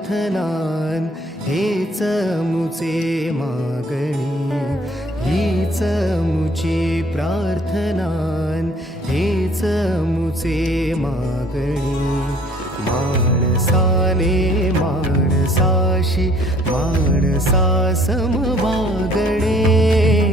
प्रार्थनान हेच मुचे मागणी, हीच मुची प्रार्थनान हेच मुचे मागणी. माणसाने माणसाशी माणसा सम वागणे,